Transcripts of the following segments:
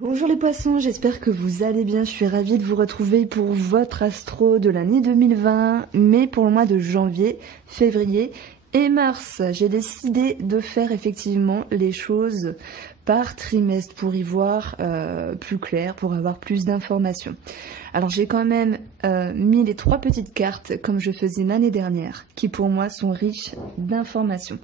Bonjour les poissons, j'espère que vous allez bien, je suis ravie de vous retrouver pour votre astro de l'année 2020, mais pour le mois de janvier, février et mars. J'ai décidé de faire effectivement les choses par trimestre pour y voir plus clair, pour avoir plus d'informations. Alors j'ai quand même mis les 3 petites cartes comme je faisais l'année dernière, qui pour moi sont riches d'informations.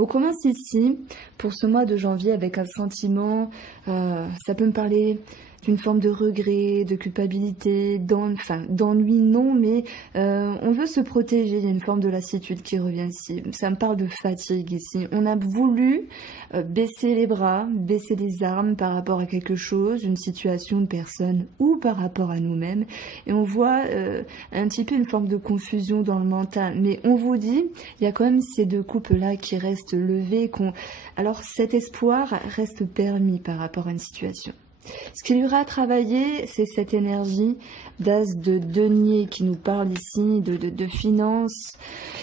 On commence ici pour ce mois de janvier avec un sentiment, ça peut me parler d'une forme de regret, de culpabilité, d'ennui non, mais on veut se protéger, il y a une forme de lassitude qui revient ici. Ça me parle de fatigue ici. On a voulu baisser les bras, baisser les armes par rapport à quelque chose, une situation, une personne ou par rapport à nous-mêmes. Et on voit un petit peu une forme de confusion dans le mental. Mais on vous dit, il y a quand même ces 2 coupes-là qui restent levées. Alors cet espoir reste permis par rapport à une situation. Ce qu'il y aura à travailler, c'est cette énergie d'as de denier qui nous parle ici, de finances,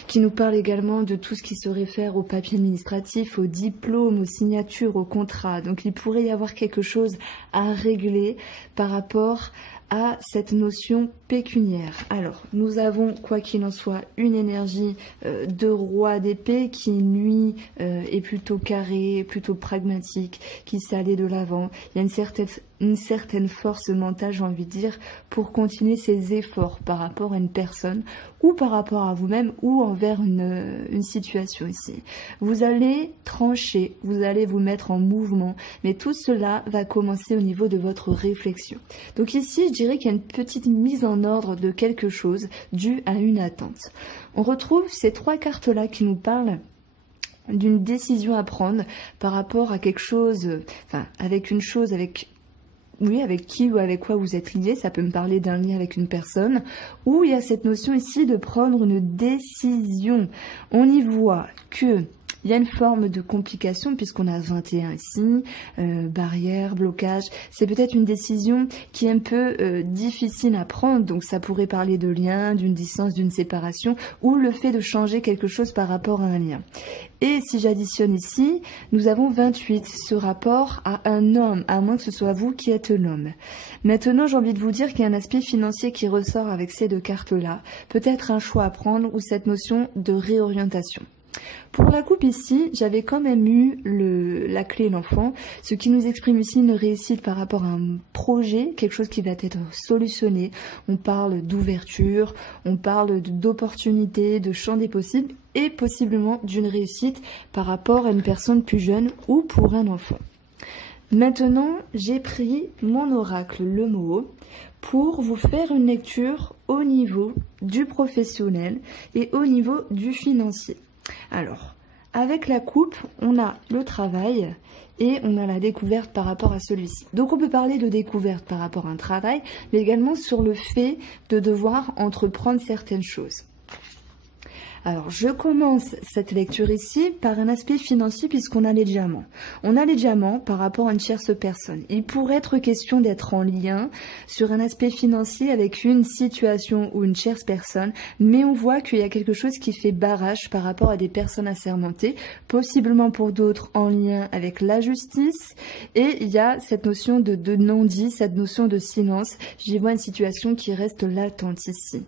qui nous parle également de tout ce qui se réfère aux papiers administratifs, aux diplômes, aux signatures, aux contrats. Donc il pourrait y avoir quelque chose à régler par rapport à cette notion pécuniaire. Alors, nous avons, quoi qu'il en soit, une énergie de roi d'épée qui, lui, est plutôt carré, plutôt pragmatique, qui sait aller de l'avant. Il y a une certaine force mentale, j'ai envie de dire, pour continuer ses efforts par rapport à une personne ou par rapport à vous-même ou envers une situation ici. Vous allez trancher, vous allez vous mettre en mouvement, mais tout cela va commencer au niveau de votre réflexion. Donc ici, je dirais qu'il y a une petite mise en ordre de quelque chose dû à une attente. On retrouve ces 3 cartes-là qui nous parlent d'une décision à prendre par rapport à quelque chose, avec une chose, avec qui ou avec quoi vous êtes lié. Ça peut me parler d'un lien avec une personne, où il y a cette notion ici de prendre une décision. On y voit que il y a une forme de complication puisqu'on a 21 ici, barrière, blocage. C'est peut-être une décision qui est un peu difficile à prendre. Donc ça pourrait parler de lien, d'une distance, d'une séparation ou le fait de changer quelque chose par rapport à un lien. Et si j'additionne ici, nous avons 28, ce rapport à un homme, à moins que ce soit vous qui êtes l'homme. Maintenant, j'ai envie de vous dire qu'il y a un aspect financier qui ressort avec ces 2 cartes-là. Peut-être un choix à prendre ou cette notion de réorientation. Pour la coupe ici, j'avais quand même eu la clé l'enfant, ce qui nous exprime ici une réussite par rapport à un projet, quelque chose qui va être solutionné. On parle d'ouverture, on parle d'opportunité, de champ des possibles et possiblement d'une réussite par rapport à une personne plus jeune ou pour un enfant. Maintenant, j'ai pris mon oracle, le Moho, pour vous faire une lecture au niveau du professionnel et au niveau du financier. Alors, avec la coupe, on a le travail et on a la découverte par rapport à celui-ci. Donc on peut parler de découverte par rapport à un travail, mais également sur le fait de devoir entreprendre certaines choses. Alors, je commence cette lecture ici par un aspect financier puisqu'on a les diamants. On a les diamants par rapport à une tierce personne. Il pourrait être question d'être en lien sur un aspect financier avec une situation ou une tierce personne, mais on voit qu'il y a quelque chose qui fait barrage par rapport à des personnes assermentées, possiblement pour d'autres en lien avec la justice, et il y a cette notion de non-dit, cette notion de silence. J'y vois une situation qui reste latente ici.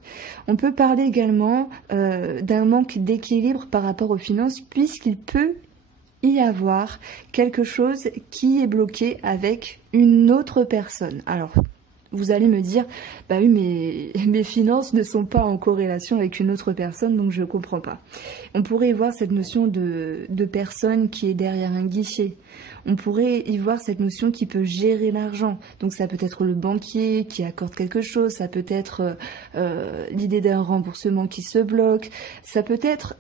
On peut parler également d'un manque d'équilibre par rapport aux finances puisqu'il peut y avoir quelque chose qui est bloqué avec une autre personne. Alors, vous allez me dire, bah oui, mais mes finances ne sont pas en corrélation avec une autre personne, donc je ne comprends pas. On pourrait y voir cette notion de personne qui est derrière un guichet. On pourrait y voir cette notion qui peut gérer l'argent. Donc ça peut être le banquier qui accorde quelque chose, ça peut être l'idée d'un remboursement qui se bloque, ça peut être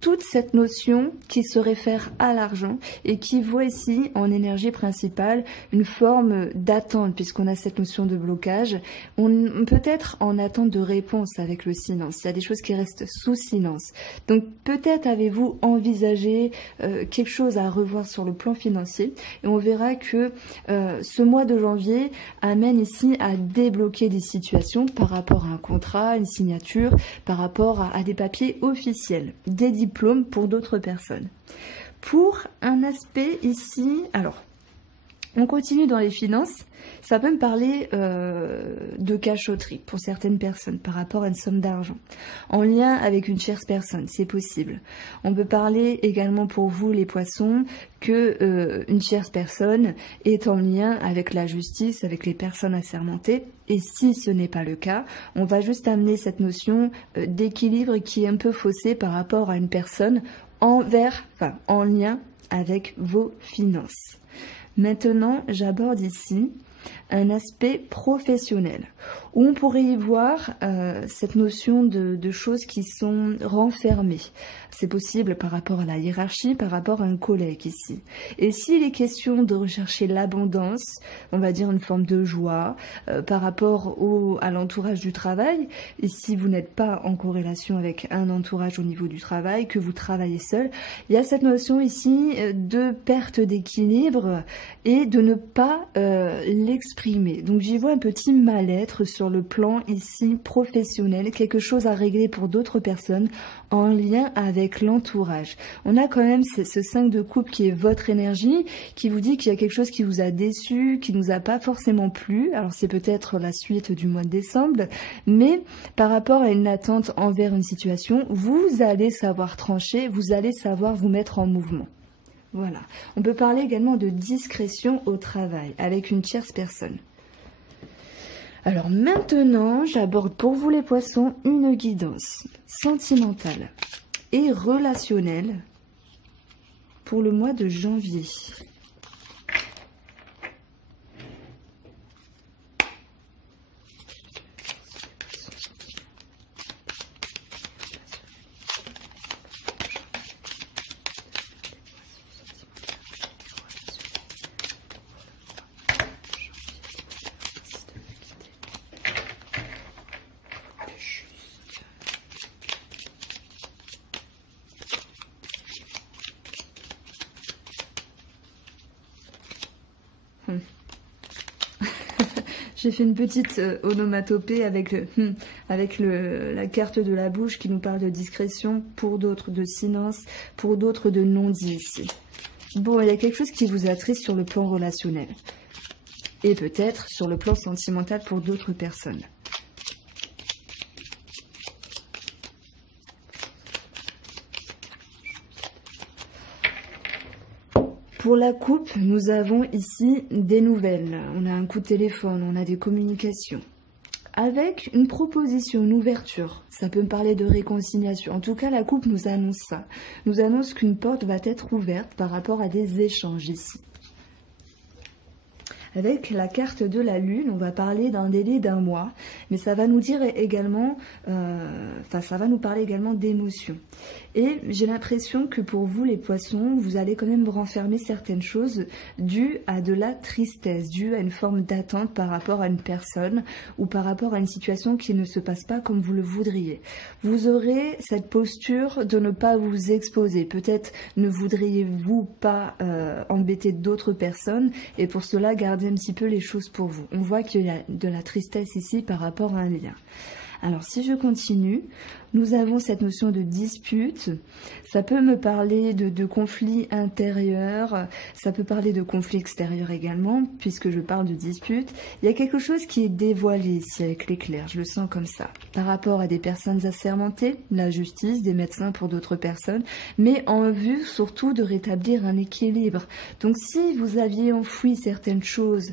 toute cette notion qui se réfère à l'argent et qui voit ici en énergie principale une forme d'attente puisqu'on a cette notion de blocage. On peut être en attente de réponse avec le silence. Il y a des choses qui restent sous silence. Donc peut-être avez-vous envisagé quelque chose à revoir sur le plan financier et on verra que ce mois de janvier amène ici à débloquer des situations par rapport à un contrat, une signature, par rapport à des papiers officiels, des diplômes pour d'autres personnes. Pour un aspect ici, alors On continue dans les finances. Ça peut me parler de cachotterie pour certaines personnes par rapport à une somme d'argent. En lien avec une tierce personne, c'est possible. On peut parler également pour vous les poissons que une tierce personne est en lien avec la justice, avec les personnes assermentées. Et si ce n'est pas le cas, on va juste amener cette notion d'équilibre qui est un peu faussée par rapport à une personne en lien avec vos finances. Maintenant, j'aborde ici un aspect professionnel, où on pourrait y voir cette notion de choses qui sont renfermées. C'est possible par rapport à la hiérarchie, par rapport à un collègue ici. Et s'il est question de rechercher l'abondance, on va dire une forme de joie, par rapport à l'entourage du travail, et si vous n'êtes pas en corrélation avec un entourage au niveau du travail, que vous travaillez seul, il y a cette notion ici de perte d'équilibre et de ne pas l'exprimer. Donc j'y vois un petit mal-être sur le plan ici professionnel, quelque chose à régler pour d'autres personnes en lien avec l'entourage. On a quand même ce 5 de coupe qui est votre énergie, qui vous dit qu'il y a quelque chose qui vous a déçu, qui nous a pas forcément plu. Alors c'est peut-être la suite du mois de décembre, mais par rapport à une attente envers une situation, vous allez savoir trancher, vous allez savoir vous mettre en mouvement. Voilà. On peut parler également de discrétion au travail avec une tierce personne. Alors maintenant, j'aborde pour vous les poissons une guidance sentimentale et relationnelle pour le mois de janvier. J'ai fait une petite onomatopée avec la carte de la bouche qui nous parle de discrétion, pour d'autres de silence, pour d'autres de non-dit ici. Bon, il y a quelque chose qui vous attriste sur le plan relationnel. Et peut-être sur le plan sentimental pour d'autres personnes. Pour la coupe, nous avons ici des nouvelles. On a un coup de téléphone, on a des communications. Avec une proposition, une ouverture. Ça peut me parler de réconciliation. En tout cas, la coupe nous annonce ça. Nous annonce qu'une porte va être ouverte par rapport à des échanges ici. Avec la carte de la lune, on va parler d'un délai d'1 mois, mais ça va nous dire également, ça va nous parler également d'émotions. Et j'ai l'impression que pour vous, les poissons, vous allez quand même renfermer certaines choses dues à de la tristesse, dues à une forme d'attente par rapport à une personne ou par rapport à une situation qui ne se passe pas comme vous le voudriez. Vous aurez cette posture de ne pas vous exposer. Peut-être ne voudriez-vous pas embêter d'autres personnes et pour cela garder un petit peu les choses pour vous. On voit qu'il y a de la tristesse ici par rapport à un lien. Alors si je continue, nous avons cette notion de dispute. Ça peut me parler de conflits intérieurs, ça peut parler de conflits extérieurs également, puisque je parle de dispute. Il y a quelque chose qui est dévoilé ici avec l'éclair, je le sens comme ça. Par rapport à des personnes assermentées, la justice, des médecins pour d'autres personnes, mais en vue surtout de rétablir un équilibre. Donc si vous aviez enfoui certaines choses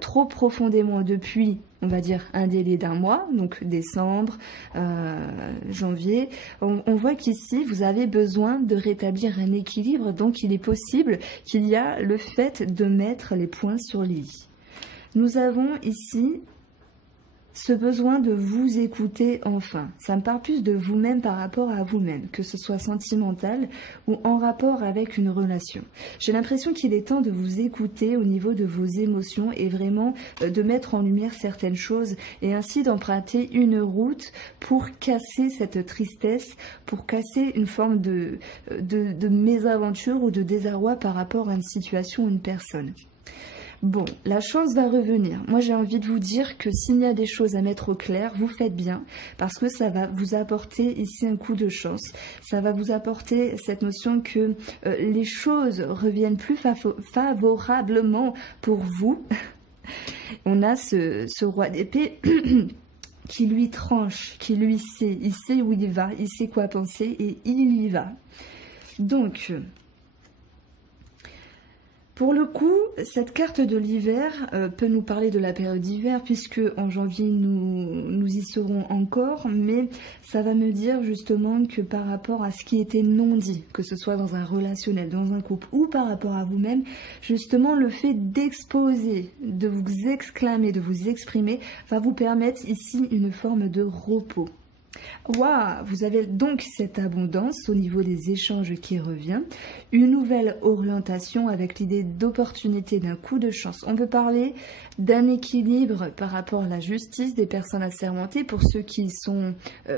trop profondément depuis, on va dire un délai d'1 mois, donc décembre, janvier, on voit qu'ici vous avez besoin de rétablir un équilibre, donc il est possible qu'il y a le fait de mettre les points sur les i. Nous avons ici ce besoin de vous écouter enfin. Ça me parle plus de vous-même par rapport à vous-même, que ce soit sentimental ou en rapport avec une relation. J'ai l'impression qu'il est temps de vous écouter au niveau de vos émotions et vraiment de mettre en lumière certaines choses et ainsi d'emprunter une route pour casser cette tristesse, pour casser une forme de mésaventure ou de désarroi par rapport à une situation ou une personne. Bon, la chance va revenir. Moi, j'ai envie de vous dire que s'il y a des choses à mettre au clair, vous faites bien, parce que ça va vous apporter ici un coup de chance. Ça va vous apporter cette notion que les choses reviennent plus favorablement pour vous. On a ce roi d'épée qui lui tranche, qui lui sait. Il sait où il va, il sait quoi penser et il y va. Donc... pour le coup, cette carte de l'hiver peut nous parler de la période d'hiver puisque en janvier nous y serons encore, mais ça va me dire justement que par rapport à ce qui était non dit, que ce soit dans un relationnel, dans un couple ou par rapport à vous-même, justement le fait d'exposer, de vous exclamer, de vous exprimer va vous permettre ici une forme de repos. Waouh, vous avez donc cette abondance au niveau des échanges qui revient, une nouvelle orientation avec l'idée d'opportunité, d'un coup de chance. On peut parler d'un équilibre par rapport à la justice des personnes assermentées pour ceux qui sont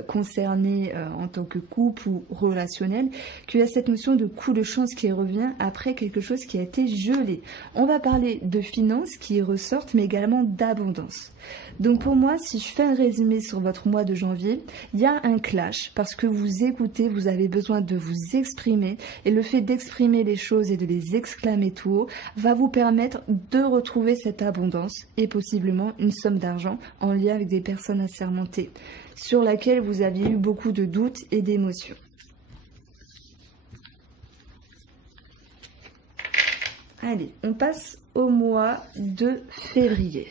concernés en tant que couple ou relationnel, qu'il y a cette notion de coup de chance qui revient après quelque chose qui a été gelé. On va parler de finances qui ressortent, mais également d'abondance. Donc pour moi, si je fais un résumé sur votre mois de janvier, il y a un clash parce que vous écoutez, vous avez besoin de vous exprimer et le fait d'exprimer les choses et de les exclamer tout haut va vous permettre de retrouver cette abondance et possiblement une somme d'argent en lien avec des personnes assermentées sur laquelle vous aviez eu beaucoup de doutes et d'émotions. Allez, on passe au mois de février.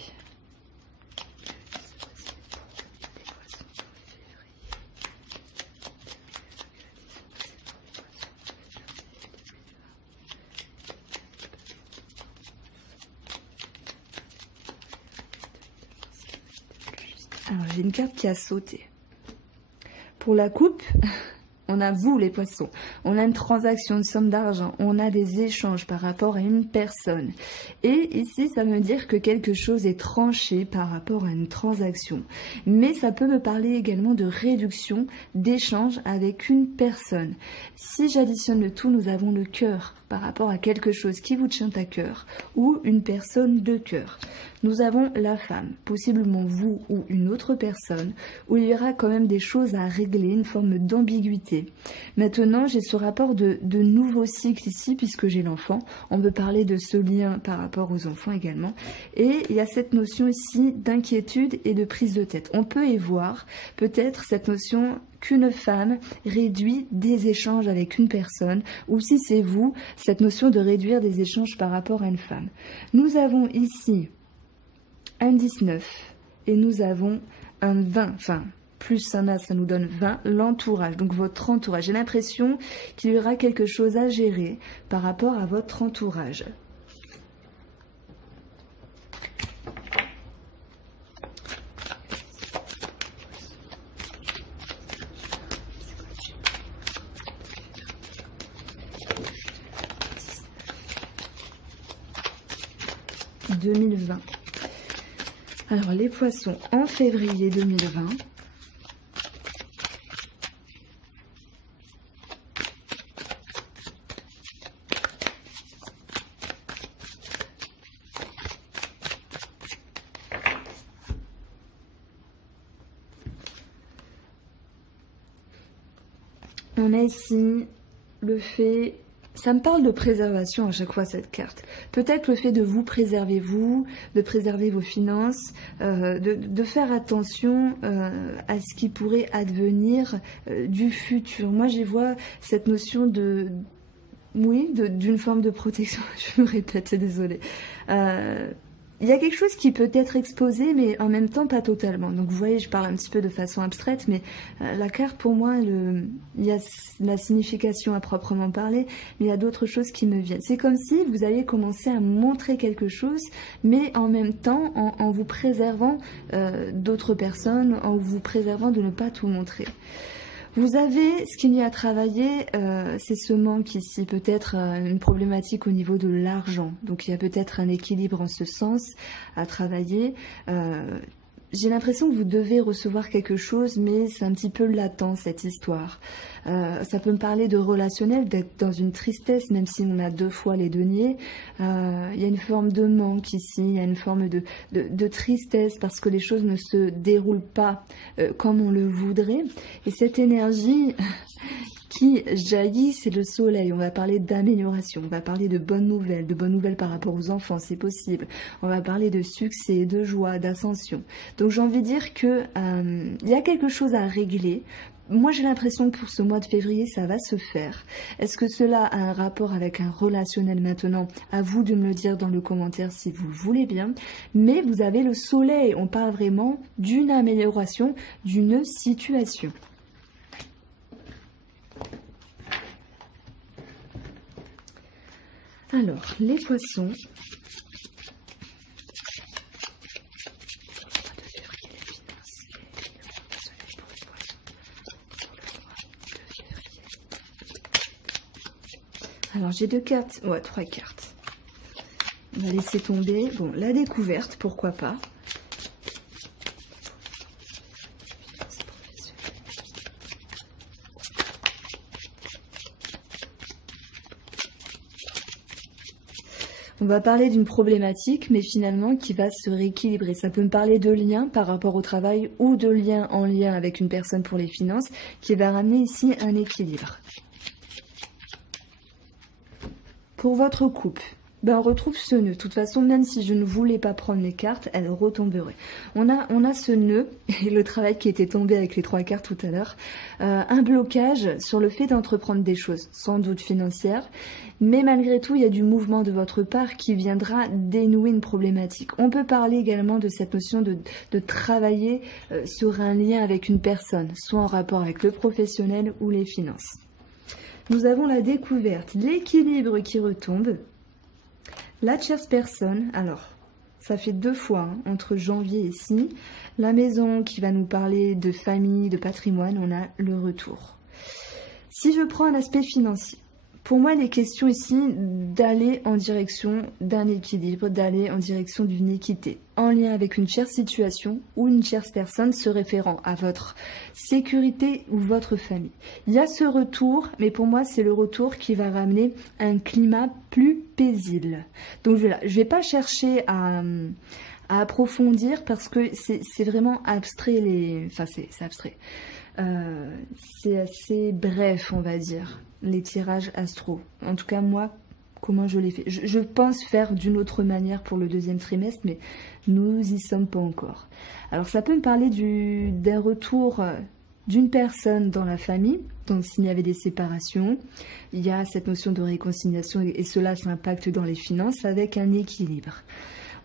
Alors, j'ai une carte qui a sauté. Pour la coupe, on a vous les poissons. On a une transaction, une somme d'argent. On a des échanges par rapport à une personne. Et ici, ça veut dire que quelque chose est tranché par rapport à une transaction. Mais ça peut me parler également de réduction, d'échange avec une personne. Si j'additionne le tout, nous avons le cœur par rapport à quelque chose qui vous tient à cœur ou une personne de cœur. Nous avons la femme, possiblement vous ou une autre personne, où il y aura quand même des choses à régler, une forme d'ambiguïté. Maintenant, j'ai ce rapport de nouveau cycle ici, puisque j'ai l'enfant. On peut parler de ce lien par rapport aux enfants également. Et il y a cette notion ici d'inquiétude et de prise de tête. On peut y voir peut-être cette notion qu'une femme réduit des échanges avec une personne, ou si c'est vous, cette notion de réduire des échanges par rapport à une femme. Nous avons ici un 19 et nous avons un 20, enfin plus un as, ça nous donne 20, l'entourage, donc votre entourage. J'ai l'impression qu'il y aura quelque chose à gérer par rapport à votre entourage. « 2020. Alors, les poissons en février 2020. On a ici le fait... Ça me parle de préservation à chaque fois cette carte. Peut-être le fait de vous préserver vous, de préserver vos finances, de faire attention à ce qui pourrait advenir du futur. Moi j'y vois cette notion de... Oui, d'une forme de protection. Je me répète, désolée. Il y a quelque chose qui peut être exposé, mais en même temps pas totalement. Donc vous voyez, je parle un petit peu de façon abstraite, mais la carte pour moi, il y a la signification à proprement parler, mais il y a d'autres choses qui me viennent. C'est comme si vous alliez commencer à montrer quelque chose, mais en même temps en vous préservant d'autres personnes, en vous préservant de ne pas tout montrer. Vous avez ce qu'il y a à travailler, c'est ce manque ici, peut-être une problématique au niveau de l'argent. Donc il y a peut-être un équilibre en ce sens à travailler. j'ai l'impression que vous devez recevoir quelque chose, mais c'est un petit peu latent cette histoire. Ça peut me parler de relationnel, d'être dans une tristesse, même si on a 2 fois les deniers. Il y a une forme de manque ici, il y a une forme de tristesse parce que les choses ne se déroulent pas comme on le voudrait. Et cette énergie qui jaillit, c'est le soleil. On va parler d'amélioration, on va parler de bonnes nouvelles par rapport aux enfants, c'est possible. On va parler de succès, de joie, d'ascension. Donc j'ai envie de dire que il y a quelque chose à régler. Moi, j'ai l'impression que pour ce mois de février, ça va se faire. Est-ce que cela a un rapport avec un relationnel maintenant? À vous de me le dire dans le commentaire si vous voulez bien. Mais vous avez le soleil. On parle vraiment d'une amélioration, d'une situation. Alors, les poissons. Alors j'ai 2 cartes, ouais 3 cartes. On va laisser tomber. Bon, la découverte, pourquoi pas. On va parler d'une problématique, mais finalement qui va se rééquilibrer. Ça peut me parler de lien par rapport au travail ou de lien en lien avec une personne pour les finances qui va ramener ici un équilibre. Pour votre couple, on retrouve ce nœud. De toute façon, même si je ne voulais pas prendre les cartes, elles retomberaient. On a ce nœud, et le travail qui était tombé avec les 3 cartes tout à l'heure, un blocage sur le fait d'entreprendre des choses, sans doute financières, mais malgré tout, il y a du mouvement de votre part qui viendra dénouer une problématique. On peut parler également de cette notion de travailler sur un lien avec une personne, soit en rapport avec le professionnel ou les finances. Nous avons la découverte, l'équilibre qui retombe, la tierce personne. Alors, ça fait 2 fois entre janvier et ici. La maison qui va nous parler de famille, de patrimoine, on a le retour. Si je prends un aspect financier, pour moi, il est question ici d'aller en direction d'un équilibre, d'aller en direction d'une équité, en lien avec une tierce situation ou une tierce personne se référant à votre sécurité ou votre famille. Il y a ce retour, mais pour moi, c'est le retour qui va ramener un climat plus paisible. Donc je ne vais pas chercher à approfondir parce que c'est vraiment abstrait. Enfin, c'est abstrait. C'est assez bref, on va dire, les tirages astro. En tout cas, moi, comment je l'ai fait. Je pense faire d'une autre manière pour le 2e trimestre, mais nous y sommes pas encore. Alors, ça peut me parler d'un retour d'une personne dans la famille. Donc, s'il y avait des séparations, il y a cette notion de réconciliation et cela s'impacte dans les finances avec un équilibre.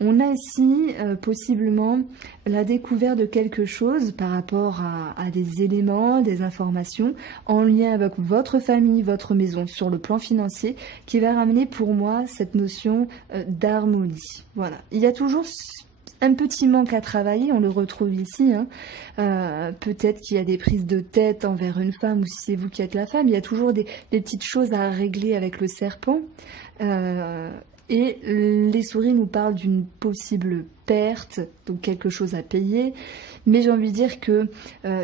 On a ici possiblement la découverte de quelque chose par rapport à des éléments, des informations en lien avec votre famille, votre maison sur le plan financier qui va ramener pour moi cette notion d'harmonie. Voilà, il y a toujours un petit manque à travailler, on le retrouve ici. Peut-être qu'il y a des prises de tête envers une femme ou si c'est vous qui êtes la femme, il y a toujours des petites choses à régler avec le serpent. Et les souris nous parlent d'une possible perte, donc quelque chose à payer. Mais j'ai envie de dire que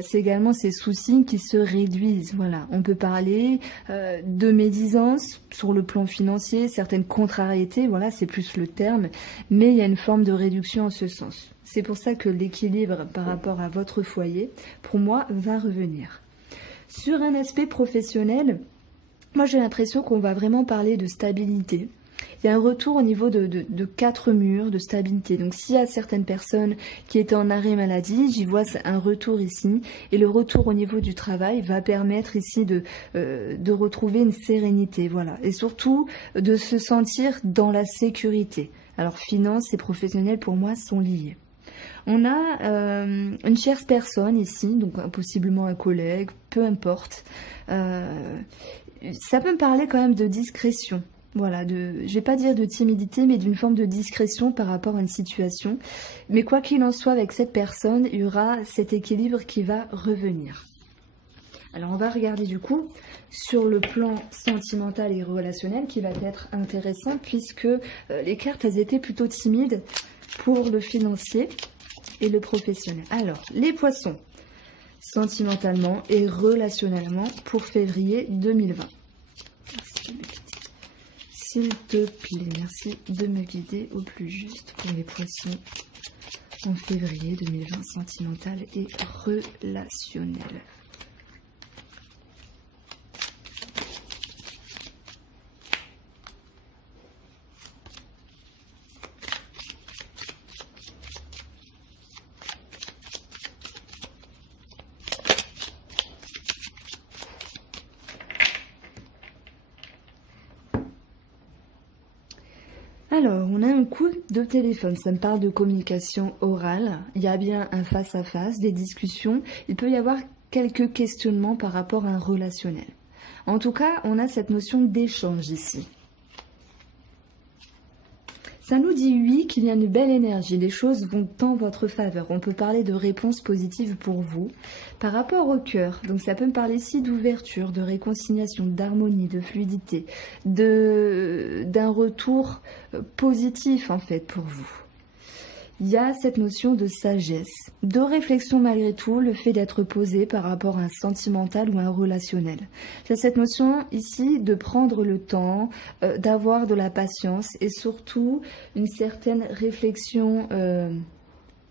c'est également ces soucis qui se réduisent. Voilà, on peut parler de médisance sur le plan financier, certaines contrariétés, voilà, c'est plus le terme. Mais il y a une forme de réduction en ce sens. C'est pour ça que l'équilibre par rapport à votre foyer, pour moi, va revenir. Sur un aspect professionnel, moi j'ai l'impression qu'on va vraiment parler de stabilité. Il y a un retour au niveau de 4 murs, de stabilité. Donc s'il y a certaines personnes qui étaient en arrêt maladie, j'y vois un retour ici. Et le retour au niveau du travail va permettre ici de retrouver une sérénité. Voilà. Et surtout de se sentir dans la sécurité. Alors finances et professionnels pour moi sont liés. On a une tierce personne ici, donc possiblement un collègue, peu importe. Ça peut me parler quand même de discrétion. Voilà, je vais pas dire de timidité, mais d'une forme de discrétion par rapport à une situation. Mais quoi qu'il en soit, avec cette personne, il y aura cet équilibre qui va revenir. Alors on va regarder du coup sur le plan sentimental et relationnel qui va être intéressant puisque les cartes elles étaient plutôt timides pour le financier. et le professionnel. Alors, les poissons, sentimentalement et relationnellement pour février 2020. Merci de me guider. S'il te plaît, merci de me guider au plus juste pour les poissons en février 2020, sentimental et relationnel. Alors, on a un coup de téléphone, ça me parle de communication orale, il y a bien un face-à-face, des discussions, il peut y avoir quelques questionnements par rapport à un relationnel. En tout cas, on a cette notion d'échange ici. Ça nous dit oui, qu'il y a une belle énergie, les choses vont en votre faveur. On peut parler de réponses positives pour vous. Par rapport au cœur, donc ça peut me parler ici d'ouverture, de réconciliation, d'harmonie, de fluidité, d'un retour positif en fait pour vous. Il y a cette notion de sagesse, de réflexion malgré tout, le fait d'être posé par rapport à un sentimental ou un relationnel. Il y a cette notion ici de prendre le temps, d'avoir de la patience et surtout une certaine réflexion,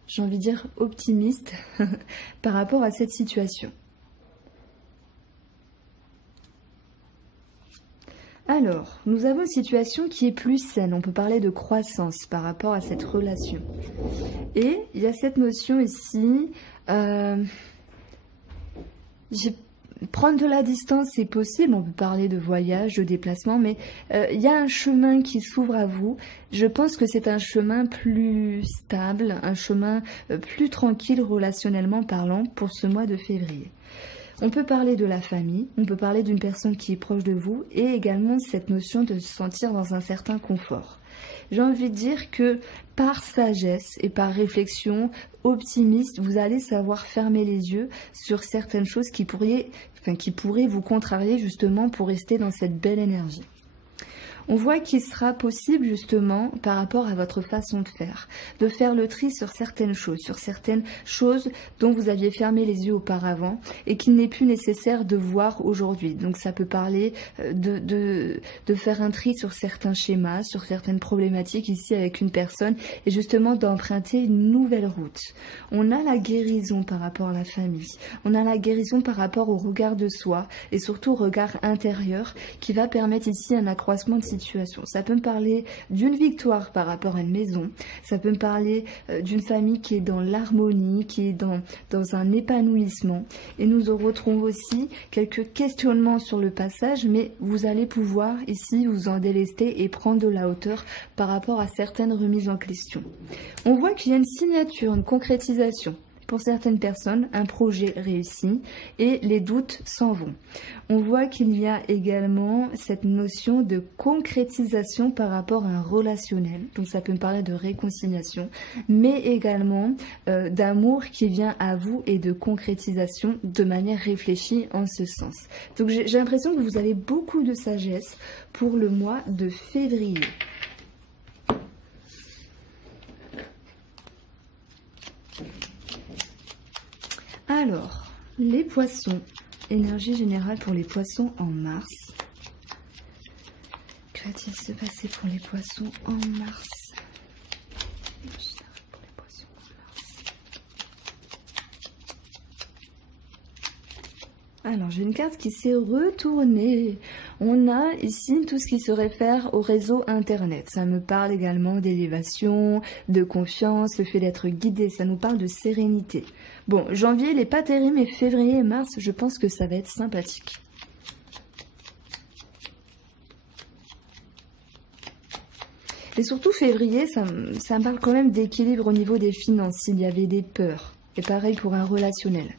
j'ai envie de dire optimiste, par rapport à cette situation. Alors, nous avons une situation qui est plus saine. On peut parler de croissance par rapport à cette relation. Et il y a cette notion ici, prendre de la distance, c'est possible. On peut parler de voyage, de déplacement, mais il y a un chemin qui s'ouvre à vous. Je pense que c'est un chemin plus stable, un chemin plus tranquille relationnellement parlant pour ce mois de février. On peut parler de la famille, on peut parler d'une personne qui est proche de vous et également cette notion de se sentir dans un certain confort. J'ai envie de dire que par sagesse et par réflexion optimiste, vous allez savoir fermer les yeux sur certaines choses qui pourraient vous contrarier justement pour rester dans cette belle énergie. On voit qu'il sera possible justement par rapport à votre façon de faire le tri sur certaines choses dont vous aviez fermé les yeux auparavant et qu'il n'est plus nécessaire de voir aujourd'hui. Donc ça peut parler de faire un tri sur certains schémas, sur certaines problématiques ici avec une personne et justement d'emprunter une nouvelle route. On a la guérison par rapport à la famille, on a la guérison par rapport au regard de soi et surtout au regard intérieur qui va permettre ici un accroissement de situation. Ça peut me parler d'une victoire par rapport à une maison, ça peut me parler d'une famille qui est dans l'harmonie, qui est dans un épanouissement. Et nous retrouvons aussi quelques questionnements sur le passage, mais vous allez pouvoir ici vous en délester et prendre de la hauteur par rapport à certaines remises en question. On voit qu'il y a une signature, une concrétisation. Pour certaines personnes, un projet réussi et les doutes s'en vont. On voit qu'il y a également cette notion de concrétisation par rapport à un relationnel. Donc ça peut me parler de réconciliation, mais également d'amour qui vient à vous et de concrétisation de manière réfléchie en ce sens. Donc j'ai l'impression que vous avez beaucoup de sagesse pour le mois de février. Alors, les poissons, énergie générale pour les poissons en mars. Que va-t-il se passer pour les poissons en mars? Énergie générale pour les poissons en mars. Alors, j'ai une carte qui s'est retournée. On a ici tout ce qui se réfère au réseau internet. Ça me parle également d'élévation, de confiance, le fait d'être guidé. Ça nous parle de sérénité. Bon, janvier, il n'est pas terrible, mais février et mars, je pense que ça va être sympathique. Et surtout, février, ça me parle quand même d'équilibre au niveau des finances, s'il y avait des peurs. Et pareil pour un relationnel.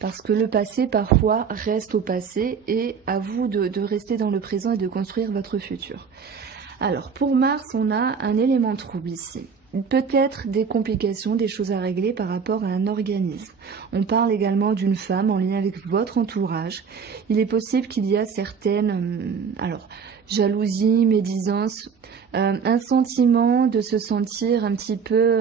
Parce que le passé, parfois, reste au passé et à vous de rester dans le présent et de construire votre futur. Alors, pour Mars, on a un élément trouble ici. peut-être des complications, des choses à régler par rapport à un organisme. On parle également d'une femme en lien avec votre entourage. Il est possible qu'il y a certaines, jalousie, médisance, un sentiment de se sentir un petit peu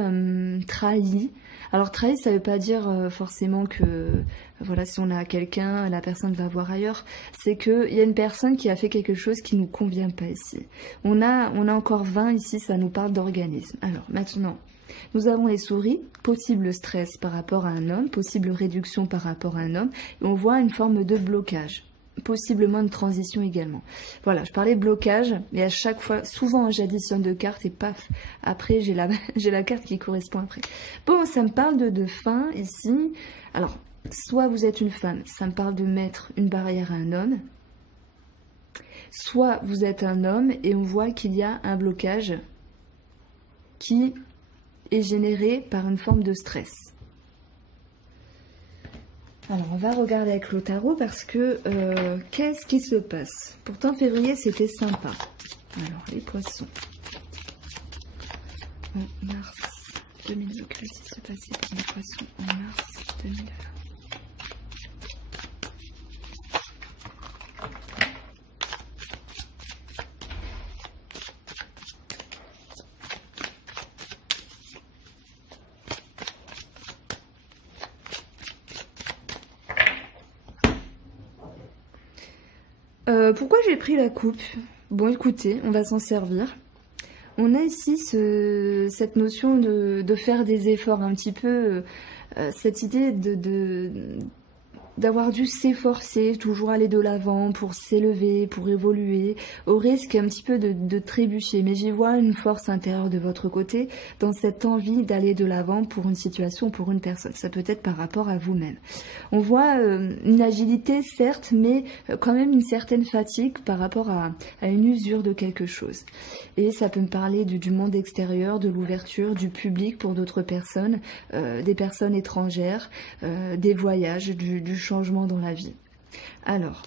trahi. Alors trahi, ça ne veut pas dire forcément que, voilà, si on a quelqu'un, la personne va voir ailleurs. C'est qu'il y a une personne qui a fait quelque chose qui ne nous convient pas ici. On a encore 20 ici, ça nous parle d'organisme. Alors maintenant, nous avons les souris, possible stress par rapport à un homme, possible réduction par rapport à un homme, et on voit une forme de blocage. Possiblement une transition également. Voilà, je parlais de blocage, et à chaque fois, souvent j'additionne deux cartes et paf, après j'ai la carte qui correspond après. Bon, ça me parle de fin ici. Alors, soit vous êtes une femme, ça me parle de mettre une barrière à un homme, soit vous êtes un homme et on voit qu'il y a un blocage qui est généré par une forme de stress. Alors, on va regarder avec le tarot parce que qu'est-ce qui se passe? Pourtant, février, c'était sympa. Alors, les poissons. En mars 2020, qu'est-ce qui s'est passé pour les poissons en mars 2020? Pourquoi j'ai pris la coupe? Bon, écoutez, on va s'en servir. On a ici cette notion de faire des efforts un petit peu, cette idée d'avoir dû s'efforcer, toujours aller de l'avant pour s'élever, pour évoluer, au risque un petit peu de trébucher. Mais j'y vois une force intérieure de votre côté, dans cette envie d'aller de l'avant pour une situation, pour une personne. Ça peut être par rapport à vous-même. On voit une agilité, certes, mais quand même une certaine fatigue par rapport à une usure de quelque chose. Et ça peut me parler du monde extérieur, de l'ouverture, du public pour d'autres personnes, des personnes étrangères, des voyages, du changement dans la vie. Alors,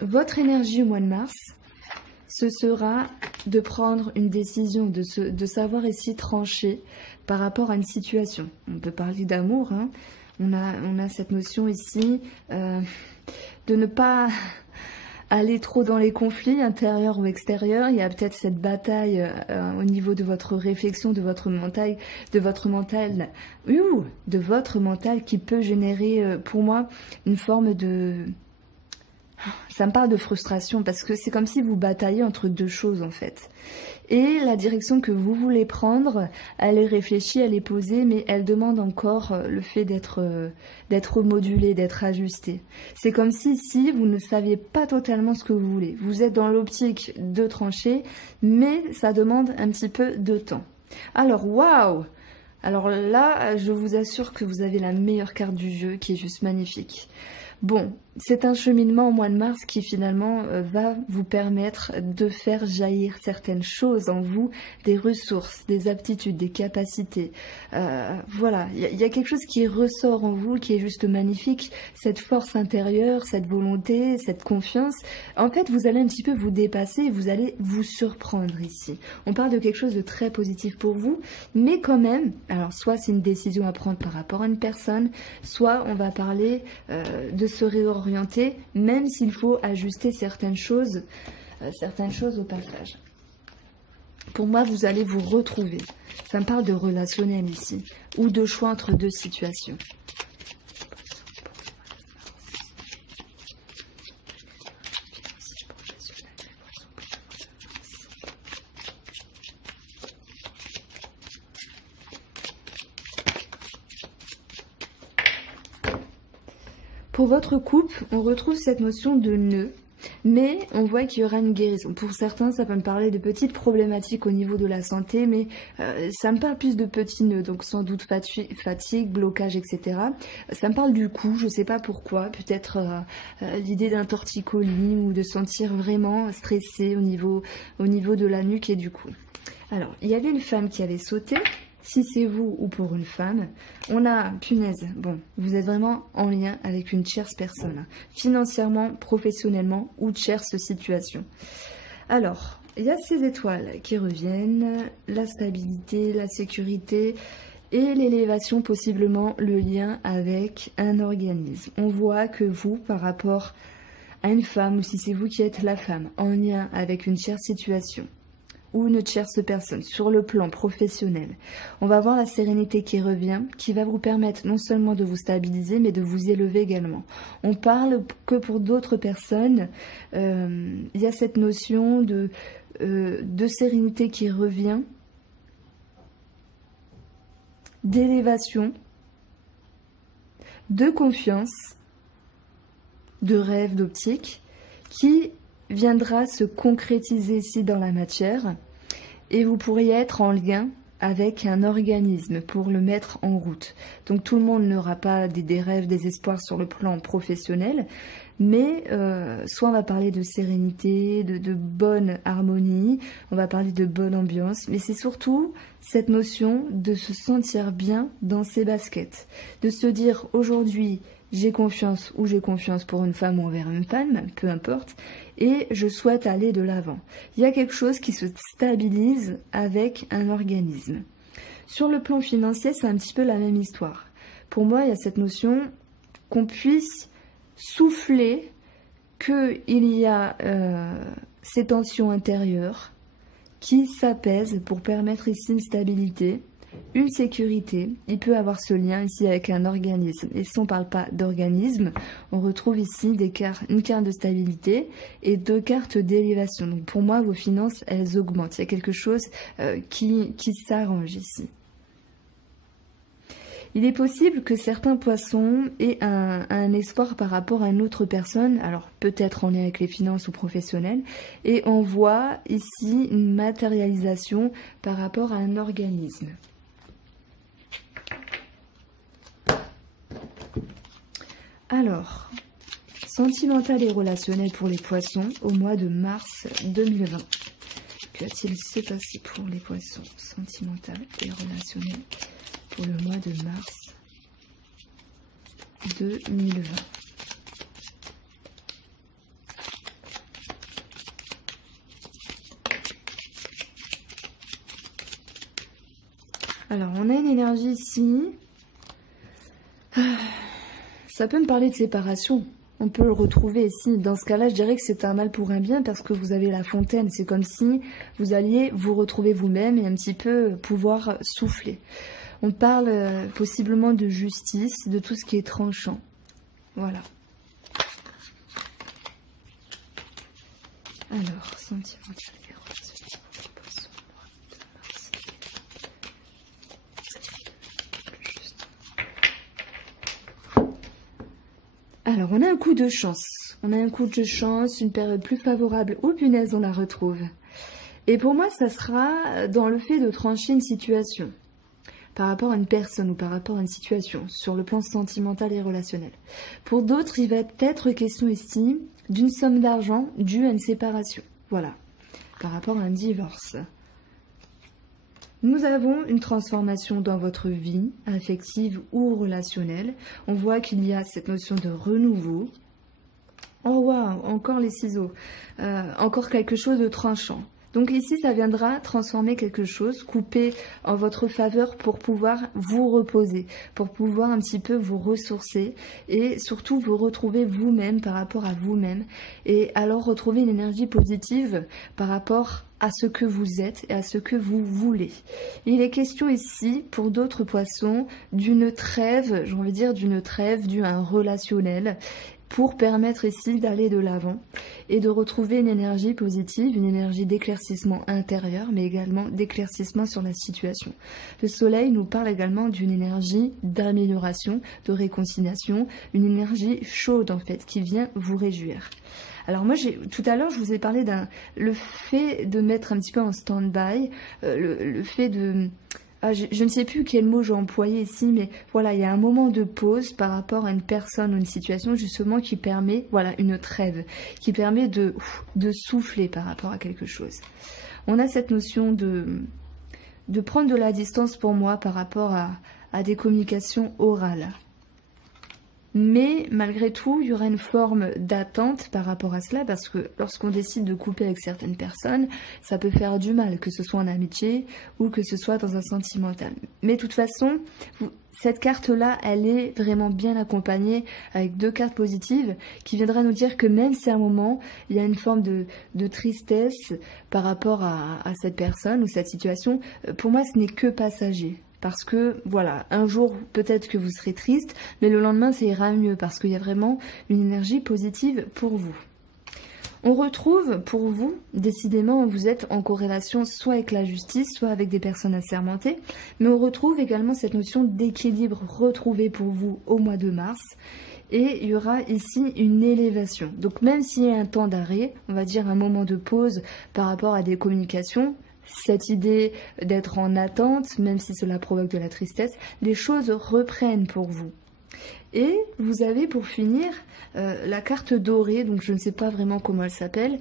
votre énergie au mois de mars, ce sera de prendre une décision, de savoir ici trancher par rapport à une situation. On peut parler d'amour, hein. On a cette notion ici de ne pas aller trop dans les conflits intérieurs ou extérieurs. Il y a peut-être cette bataille au niveau de votre réflexion, de votre mental qui peut générer pour moi une forme de... Ça me parle de frustration parce que c'est comme si vous bataillez entre deux choses en fait. Et la direction que vous voulez prendre, elle est réfléchie, elle est posée, mais elle demande encore le fait d'être modulée, d'être ajustée. C'est comme si ici, vous ne saviez pas totalement ce que vous voulez. Vous êtes dans l'optique de trancher, mais ça demande un petit peu de temps. Alors, waouh! Alors là, je vous assure que vous avez la meilleure carte du jeu qui est juste magnifique. Bon, c'est un cheminement au mois de mars qui finalement va vous permettre de faire jaillir certaines choses en vous, des ressources, des aptitudes, des capacités. Voilà, il y a quelque chose qui ressort en vous, qui est juste magnifique, cette force intérieure, cette volonté, cette confiance. En fait, vous allez un petit peu vous dépasser et vous allez vous surprendre ici. On parle de quelque chose de très positif pour vous, mais quand même, alors soit c'est une décision à prendre par rapport à une personne, soit on va parler de se réorienter, même s'il faut ajuster certaines choses au passage. Pour moi, vous allez vous retrouver. Ça me parle de relationnel ici, ou de choix entre deux situations. Pour votre couple, on retrouve cette notion de nœud, mais on voit qu'il y aura une guérison. Pour certains, ça peut me parler de petites problématiques au niveau de la santé, mais ça me parle plus de petits nœuds, donc sans doute fatigue, blocage, etc. Ça me parle du cou, je ne sais pas pourquoi, peut-être l'idée d'un torticolis ou de sentir vraiment stressé au niveau de la nuque et du cou. Alors, il y avait une femme qui avait sauté. Si c'est vous ou pour une femme, on a, punaise, bon, vous êtes vraiment en lien avec une tierce personne, financièrement, professionnellement ou tierce situation. Alors, il y a ces étoiles qui reviennent, la stabilité, la sécurité et l'élévation, possiblement le lien avec un organisme. On voit que vous, par rapport à une femme, ou si c'est vous qui êtes la femme, en lien avec une chère situation, ou une tierce personne, sur le plan professionnel, on va voir la sérénité qui revient, qui va vous permettre non seulement de vous stabiliser, mais de vous élever également. On parle que pour d'autres personnes, il y a cette notion de sérénité qui revient, d'élévation, de confiance, de rêve, d'optique, qui viendra se concrétiser ici dans la matière, et vous pourriez être en lien avec un organisme pour le mettre en route. Donc tout le monde n'aura pas des rêves, des espoirs sur le plan professionnel, mais soit on va parler de sérénité, de bonne harmonie, on va parler de bonne ambiance, mais c'est surtout cette notion de se sentir bien dans ses baskets, de se dire aujourd'hui j'ai confiance ou j'ai confiance pour une femme ou envers une femme, peu importe, et je souhaite aller de l'avant. Il y a quelque chose qui se stabilise avec un organisme. Sur le plan financier, c'est un petit peu la même histoire. Pour moi, il y a cette notion qu'on puisse souffler qu'il y a ces tensions intérieures qui s'apaisent pour permettre ici une stabilité, une sécurité. Il peut avoir ce lien ici avec un organisme. Et si on ne parle pas d'organisme, on retrouve ici une carte de stabilité et 2 cartes d'élévation. Donc pour moi, vos finances, elles augmentent. Il y a quelque chose qui s'arrange ici. Il est possible que certains poissons aient un espoir par rapport à une autre personne, alors peut-être en lien avec les finances ou professionnelles, et on voit ici une matérialisation par rapport à un organisme. Alors, sentimental et relationnel pour les poissons au mois de mars 2020. Que va-t-il se passer pour les poissons sentimental et relationnel pour le mois de mars 2020? Alors, on a une énergie ici. Ça peut me parler de séparation. On peut le retrouver ici. Dans ce cas-là, je dirais que c'est un mal pour un bien parce que vous avez la fontaine. C'est comme si vous alliez vous retrouver vous-même et un petit peu pouvoir souffler. On parle possiblement de justice, de tout ce qui est tranchant. Voilà. Alors, sentimental et relationnel pour les poissons, mois de mars. Alors, on a un coup de chance. On a un coup de chance, une période plus favorable. Oh punaise, on la retrouve. Et pour moi, ça sera dans le fait de trancher une situation par rapport à une personne ou par rapport à une situation sur le plan sentimental et relationnel. Pour d'autres, il va être question ici d'une somme d'argent due à une séparation. Voilà, par rapport à un divorce. Nous avons une transformation dans votre vie, affective ou relationnelle. On voit qu'il y a cette notion de renouveau. Oh waouh, encore les ciseaux. Encore quelque chose de tranchant. Donc ici, ça viendra transformer quelque chose, couper en votre faveur pour pouvoir vous reposer, pour pouvoir un petit peu vous ressourcer et surtout vous retrouver vous-même par rapport à vous-même et alors retrouver une énergie positive par rapport à ce que vous êtes et à ce que vous voulez. Il est question ici, pour d'autres poissons, d'une trêve, j'ai envie de dire d'une trêve, due à un relationnel, pour permettre ici d'aller de l'avant et de retrouver une énergie positive, une énergie d'éclaircissement intérieur, mais également d'éclaircissement sur la situation. Le soleil nous parle également d'une énergie d'amélioration, de réconciliation, une énergie chaude en fait, qui vient vous réjouir. Alors moi, tout à l'heure, je vous ai parlé le fait de mettre un petit peu en stand-by, le fait de... je ne sais plus quel mot j'ai employé ici, mais voilà, il y a un moment de pause par rapport à une personne ou une situation justement qui permet, voilà, une trêve, qui permet de souffler par rapport à quelque chose. On a cette notion de prendre de la distance pour moi par rapport à des communications orales. Mais malgré tout, il y aura une forme d'attente par rapport à cela, parce que lorsqu'on décide de couper avec certaines personnes, ça peut faire du mal, que ce soit en amitié ou que ce soit dans un sentimental. Mais de toute façon, cette carte-là, elle est vraiment bien accompagnée avec 2 cartes positives qui viendraient nous dire que même si à un moment, il y a une forme de tristesse par rapport à cette personne ou cette situation, pour moi, ce n'est que passager. Parce que, voilà, un jour, peut-être que vous serez triste, mais le lendemain, ça ira mieux, parce qu'il y a vraiment une énergie positive pour vous. On retrouve, pour vous, décidément, vous êtes en corrélation soit avec la justice, soit avec des personnes assermentées, mais on retrouve également cette notion d'équilibre retrouvée pour vous au mois de mars, et il y aura ici une élévation. Donc même s'il y a un temps d'arrêt, on va dire un moment de pause par rapport à des communications, cette idée d'être en attente, même si cela provoque de la tristesse, les choses reprennent pour vous. Et vous avez pour finir la carte dorée, donc je ne sais pas vraiment comment elle s'appelle.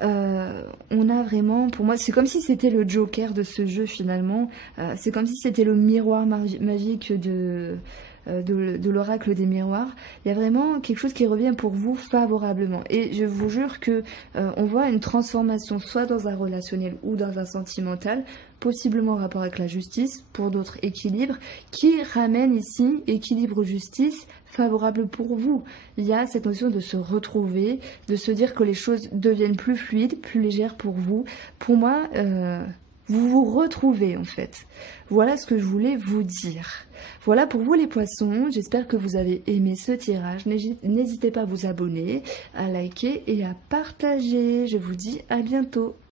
On a vraiment, pour moi, c'est comme si c'était le Joker de ce jeu finalement. C'est comme si c'était le miroir magique de l'oracle des miroirs. Il y a vraiment quelque chose qui revient pour vous favorablement. Et je vous jure que on voit une transformation soit dans un relationnel ou dans un sentimental, possiblement en rapport avec la justice, pour d'autres équilibres, qui ramène ici équilibre-justice favorable pour vous. Il y a cette notion de se retrouver, de se dire que les choses deviennent plus fluides, plus légères pour vous. Pour moi, vous vous retrouvez en fait. Voilà ce que je voulais vous dire. Voilà pour vous les poissons, j'espère que vous avez aimé ce tirage. N'hésitez pas à vous abonner, à liker et à partager. Je vous dis à bientôt.